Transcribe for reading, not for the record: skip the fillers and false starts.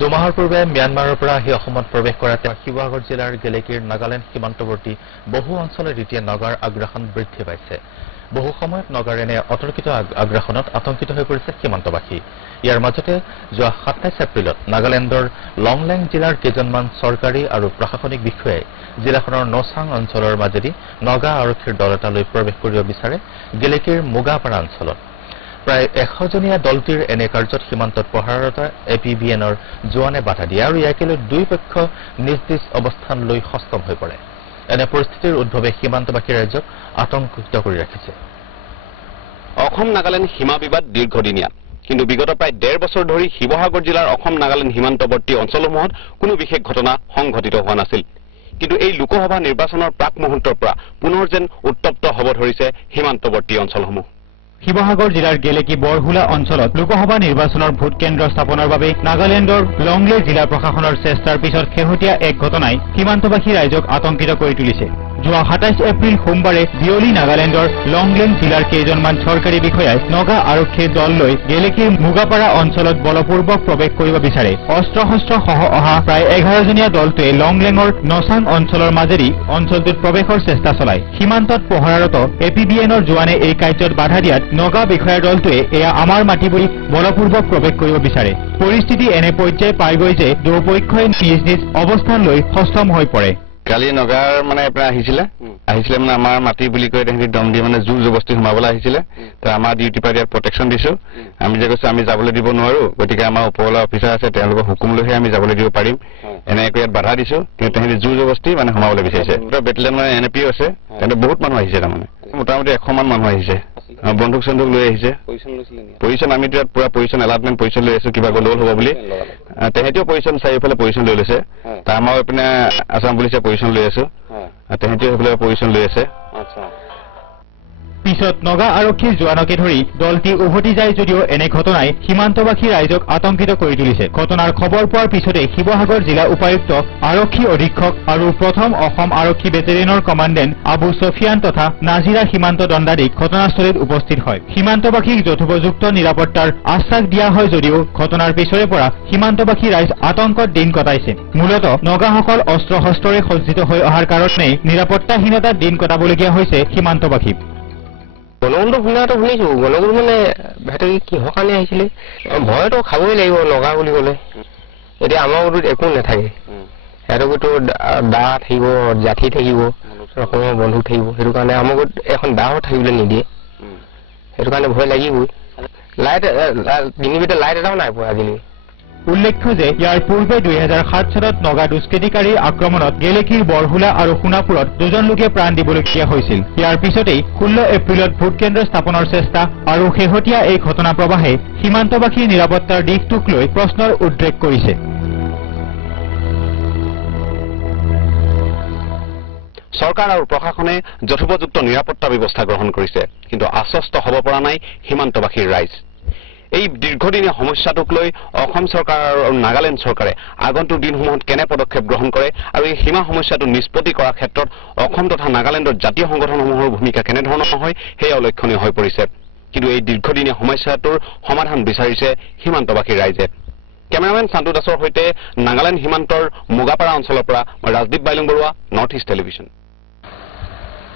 দুমাহৰ পূৰ্বে ম্যানমাৰৰ পৰা আহি অসমত প্ৰৱেশ কৰাতে শিৱসাগৰ জিলাৰ গেলেকীৰ নাগালেণ্ড সীমান্তৱৰ্তী বহু অঞ্চলত এতিয়া নগাৰ আগ্ৰাসন বৃদ্ধি পাইছে। বহু সময়ত নগাৰ এনে অতৰ্কিত আগ্ৰাসনত আতংকিত হৈ পৰিছে সীমান্তবাসী। ইয়াৰ মাজতে যোৱা ২৭ এপ্ৰিলত নাগালেণ্ডৰ লংলেং জিলাৰ কেইজনমান চৰকাৰী আৰু প্ৰশাসনিক বিষয়াই জিলাখনৰ নচাং অঞ্চলৰ মাজেদি নগা আৰক্ষীৰ দল এটালৈ প্ৰৱেশ কৰিব বিচাৰে গেলেকীৰ মুগাপাৰা অঞ্চলত। প্ৰায় ১০০জনীয়া দলটিৰ এনে কাৰ্যত সীমান্তত পহৰাৰতা APBNৰ জোৱানে বাধা দিয়ে আৰু ইয়াকে লৈ দুই পক্ষ নিজ নিজ অৱস্থান লৈ সষ্টম হৈ পৰে। এনে পৰিস্থিতিৰ উদ্ভৱে সীমান্তবাসী ৰাইজক আতংকিত কৰি ৰাখিছে। অসম নাগালেণ্ড সীমা বিবাদ দীৰ্ঘদিনীয়া, কিন্তু বিগত প্ৰায় ১.৫ বছৰ ধৰি শিৱসাগৰ জিলাৰ অসম নাগালেণ্ড সীমান্তৱৰ্তী অঞ্চলসমূহত কোনো বিশেষ ঘটনা সংঘটিত হোৱা নাছিল। কিন্তু এই লোকসভা নিৰ্বাচনৰ প্ৰাক মুহূৰ্তৰ পৰা পুনৰ যেন উত্তপ্ত হ'ব ধৰিছে সীমান্তৱৰ্তী অঞ্চলসমূহ। শিৱসাগৰ জিলাৰ গেলেকী বৰহুলা অঞ্চলত লোকসভা নিৰ্বাচনৰ ভোট কেন্দ্ৰ স্থাপনৰ বাবে নাগালেণ্ডৰ লংলে জিলা প্ৰশাসনৰ চেষ্টাৰ পিছত শেহতীয়া এক ঘটনাই সীমান্তবাসী ৰাইজক আতংকিত কৰি তুলিছে। যোৱা ২৭ এপ্ৰিল সোমবাৰে বিয়লি নাগালেণ্ডৰ লংলেং জিলাৰ কেইজনমান চৰকাৰী বিষয়াই নগা আৰক্ষীৰ দল লৈ গেলেকীৰ মুগাপাৰা অঞ্চলত বলপূৰ্বক প্ৰৱেশ কৰিব বিচাৰে। অস্ত্ৰ শস্ত্ৰ সহ অহা প্ৰায় ১১জনীয়া দলটোৱে লংলেঙৰ নচাং অঞ্চলৰ মাজেদি অঞ্চলটোত প্ৰৱেশৰ চেষ্টা চলায়। সীমান্তত পহৰাৰত APBNৰ জোৱানে এই কাৰ্যত বাধা দিয়াত নগা বিষয়াৰ দলটোৱে এয়া আমাৰ মাটি বুলি বলপূৰ্বক প্ৰৱেশ কৰিব বিচাৰে। পৰিস্থিতি এনে পৰ্যায় পাইগৈ যে দুয়োপক্ষই নিজ নিজ অৱস্থান লৈ সষ্টম হৈ পৰে। কালি নগাৰ মানে আহিছিলে মানে আমাৰ মাটি বুলি কৈ তেহেঁতি দম দি মানে জোৰ জবস্তি সোমাবলৈ আহিছিলে। তো আমাৰ ডিউটি পাই ইয়াত প্ৰটেকশ্যন দিছো। আমি যে কৈছো আমি যাবলৈ দিব নোৱাৰো, গতিকে আমাৰ ওপৰৱালা অফিচাৰ আছে, তেওঁলোকৰ হুকুম লৈহে আমি যাবলৈ দিব পাৰিম, এনেকৈ ইয়াত বাধা দিছো। কিন্তু তেহেঁতি জোৰ জবস্তি মানে সোমাবলৈ বিচাৰিছে। বেটেলিয়ন মানে NAPO আছে, তেহেঁতে বহুত মানুহ আহিছে, তাৰমানে মোটামুটি 100মান মানুহ আহিছে। বন্দুক চন্দুক লৈ আহিছে। পজিশ্যন আমিতো ইয়াত পুৰা পজিশ্যন এলাৰ্টমেণ্ট পজিশ্যন লৈ আছো, কিবা গণ্ডগোল হ'ব বুলি। তেহেঁতিও পজিশ্যন চাৰিওফালে পজিশ্যন লৈ লৈছে। তাৰ আমাৰ এইপিনে আছাম পুলিচে পজিশ্যন লৈ আছো, তেহেঁতিও সেইফালে পজিশ্যন লৈ আছে। পিছত নগা আৰক্ষীৰ জোৱানকে ধৰি দলটি উভতি যায় যদিও এনে ঘটনাই সীমান্তবাসী ৰাইজক আতংকিত কৰি তুলিছে। ঘটনাৰ খবৰ পোৱাৰ পিছতে শিৱসাগৰ জিলা উপায়ুক্ত, আৰক্ষী অধীক্ষক আৰু প্ৰথম অসম আৰক্ষী বেটেলিয়নৰ কমাণ্ডেণ্ট আবু ছফিয়ান তথা নাজিৰা সীমান্ত দণ্ডাধীশ ঘটনাস্থলীত উপস্থিত হয়। সীমান্তবাসীক যথোপযুক্ত নিৰাপত্তাৰ আশ্বাস দিয়া হয় যদিও ঘটনাৰ পিছৰে পৰা সীমান্তবাসী ৰাইজ আতংকত দিন কটাইছে। মূলতঃ নগাসকল অস্ত্ৰ শস্ত্ৰৰে সজ্জিত হৈ অহাৰ কাৰণেই নিৰাপত্তাহীনতাত দিন কটাবলগীয়া হৈছে সীমান্তবাসী। গণগুৰুটো শুনাটো শুনিছো, গণগুৰু মানে সিহঁতে কিহৰ কাৰণে আহিছিলে, ভয়তো খাবই লাগিব নগা বুলি ক'লে। এতিয়া আমাৰ গোটত একো নাথাকে, সিহঁতকতো দা থাকিব, জাঠি থাকিব, অসমৰ বন্ধুক থাকিব, সেইটো কাৰণে আমাৰ গোট এখন দাও থাকিবলৈ নিদিয়ে, সেইটো কাৰণে ভয় লাগিবই। লাইট দিনবিতে লাইট এটাও নাই পোৱা আজিলৈকে। উল্লেখ্য যে ইয়াৰ পূৰ্বে ২০০৭ চনত নগা দুষ্কৃতিকাৰীৰ আক্ৰমণত গেলেকীৰ বৰহুলা আৰু সোণাপুৰত 2জন লোকে প্ৰাণ দিবলগীয়া হৈছিল। ইয়াৰ পিছতেই 16 এপ্ৰিলত ভোট কেন্দ্ৰ স্থাপনৰ চেষ্টা আৰু শেহতীয়া এই ঘটনা প্ৰবাহে সীমান্তবাসীৰ নিৰাপত্তাৰ দিশটোক লৈ প্ৰশ্নৰ উদ্ৰেক কৰিছে। চৰকাৰ আৰু প্ৰশাসনে যথোপযুক্ত নিৰাপত্তা ব্যৱস্থা গ্ৰহণ কৰিছে, কিন্তু আশ্বস্ত হ'ব পৰা নাই সীমান্তবাসীৰ ৰাইজ। এই দীৰ্ঘদিনীয়া সমস্যাটোক লৈ অসম চৰকাৰ আৰু নাগালেণ্ড চৰকাৰে আগন্তুক দিনসমূহত কেনে পদক্ষেপ গ্ৰহণ কৰে আৰু এই সীমা সমস্যাটো নিষ্পত্তি কৰাৰ ক্ষেত্ৰত অসম তথা নাগালেণ্ডৰ জাতীয় সংগঠনসমূহৰ ভূমিকা কেনেধৰণৰ হয় সেয়া লক্ষণীয় হৈ পৰিছে। কিন্তু এই দীৰ্ঘদিনীয়া সমস্যাটোৰ সমাধান বিচাৰিছে সীমান্তবাসী ৰাইজে। কেমেৰামেন চান্তু দাসৰ সৈতে নাগালেণ্ড সীমান্তৰ মুগাপাৰা অঞ্চলৰ পৰা Rajdeep Bailung Baruah, north east television.